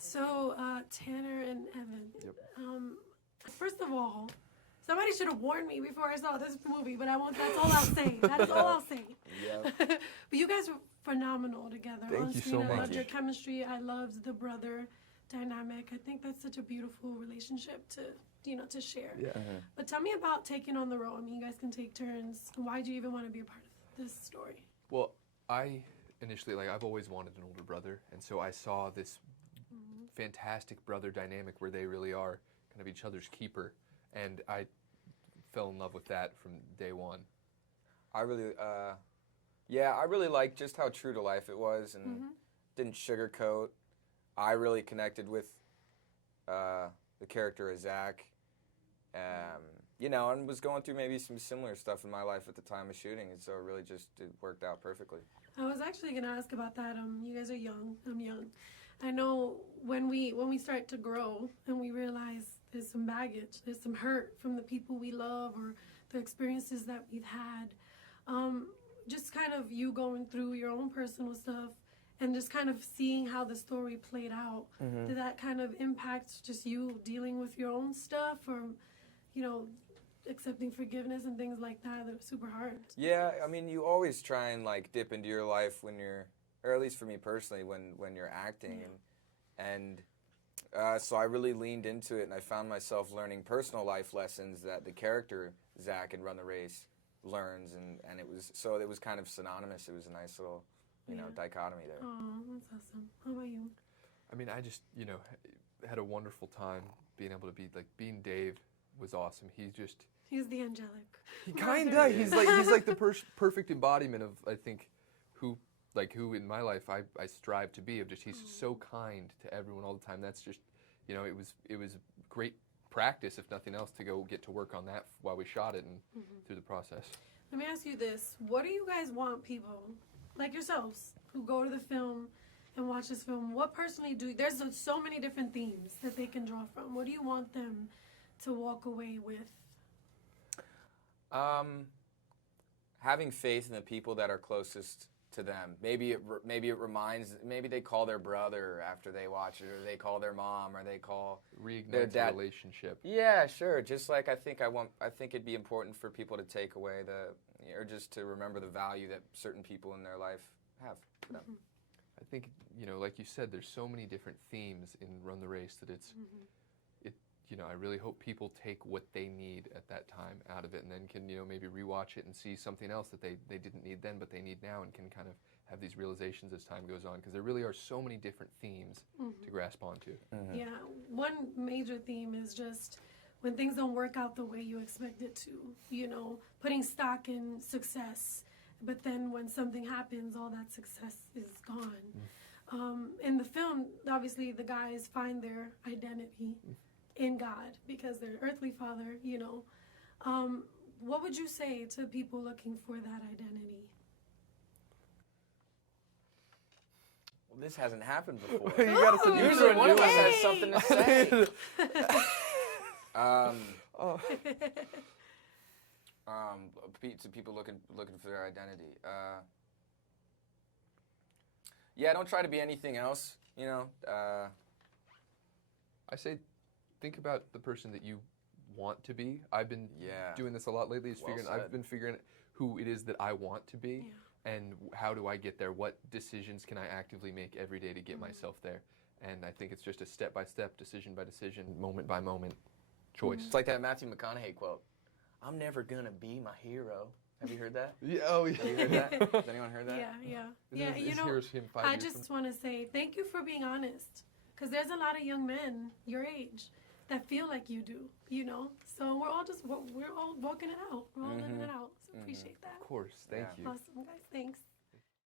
So, Tanner and Evan. Yep. First of all, somebody should have warned me before I saw this movie, but I won't. That's all I'll say. That's all I'll say. Yeah. But you guys were phenomenal together. Thank on you screen. so I much. loved your chemistry. I loved the brother dynamic. I think that's such a beautiful relationship to share. Yeah. But tell me about taking on the role. I mean, you guys can take turns. Why do you even want to be a part of this story? Well, I initially, I've always wanted an older brother, and so I saw this fantastic brother dynamic where they really are kind of each other's keeper, and I fell in love with that from day one. I really liked just how true to life it was and didn't sugarcoat. I really connected with the character of Zach, and was going through maybe some similar stuff in my life at the time of shooting, and so it worked out perfectly. I was actually going to ask about that. You guys are young. I'm young. I know when we start to grow and we realize there's some baggage, there's some hurt from the people we love or the experiences that we've had. Just kind of you going through your own personal stuff and just kind of seeing how the story played out. Did that kind of impact just you dealing with your own stuff or, accepting forgiveness and things like that are super hard? Yeah, I mean, you always try and dip into your life when you're, or at least for me personally, when you're acting, so I really leaned into it, and I found myself learning personal life lessons that the character Zach in Run the Race learns, and it was kind of synonymous. It was a nice little dichotomy there. Oh, that's awesome. How about you? I mean, I just had a wonderful time being able to be being Dave was awesome. He's the angelic. He kinda he's like the perfect embodiment of I think who in my life I strive to be, of just he's so kind to everyone all the time. That's just it was great practice, if nothing else, to go get to work on that while we shot it and through the process. Let me ask you this. What do you guys want people like yourselves who go to the film and watch this film, what personally there's so many different themes that they can draw from. What do you want them to walk away with? Having faith in the people that are closest to them. Maybe they call their brother after they watch it, or they call their mom, or they call their Reignites dad. the relationship. Yeah, sure. Just like I think it'd be important for people to take away or just to remember the value that certain people in their life have for them. I think, like you said, there's so many different themes in Run the Race that I really hope people take what they need at that time out of it, and then can, maybe rewatch it and see something else that they didn't need then, but they need now, and can kind of have these realizations as time goes on, because there really are so many different themes to grasp onto. Yeah, one major theme is just when things don't work out the way you expect it to, putting stock in success, but then when something happens, all that success is gone. In the film, obviously, the guys find their identity in God because their earthly father, what would you say to people looking for that identity? Well, this hasn't happened before. You gotta Usually one of us has something to say. To people looking for their identity. Don't try to be anything else. I say, think about the person that you want to be. I've been doing this a lot lately. I've been figuring who it is that I want to be, and how do I get there? What decisions can I actively make every day to get myself there? And I think it's just a step-by-step, decision-by-decision, moment-by-moment choice. It's like that Matthew McConaughey quote, "I'm never gonna be my hero." Have you heard that? Yeah, oh yeah. Have you heard that? Has anyone heard that? Yeah. Here's him 5 I years just from- want to say thank you for being honest, because there's a lot of young men your age that feel like you do, So we're all walking it out. We're all living it out. So appreciate that. Of course, thank you. Awesome, guys. Thanks.